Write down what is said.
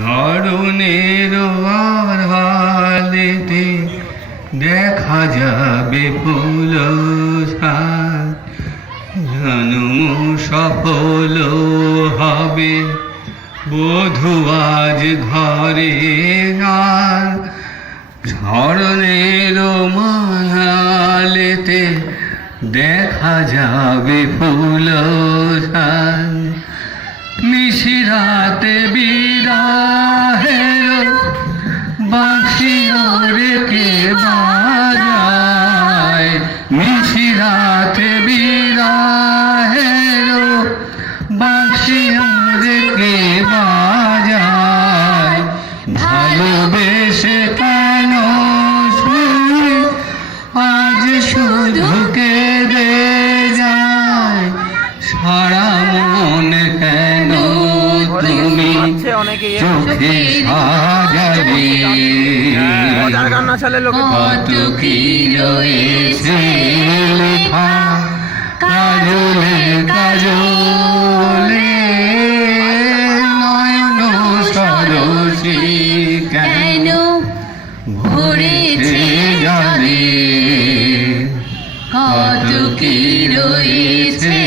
ধরনের হালেতে দেখা যাবে ফুল জন্ম সফল হবে বধূ আজ ঘরে গান ধরনের মালেতে দেখা যাবে ফুল নিশিরাতে বিরাহের বাঁশি ওরে কে বাজায় নিশিরাতে বিরাহের বাঁশি ওরে কে বাজায় ভালোবেসে কেন আজ শুধু কেঁদে যায় সারা মন কেন তুমি চোখে সাজাবে কত কি রয়েছে লেখা কাজলে কাজলে নয়ন সরসী কেন ভরেছে জানে কত কি রয়েছে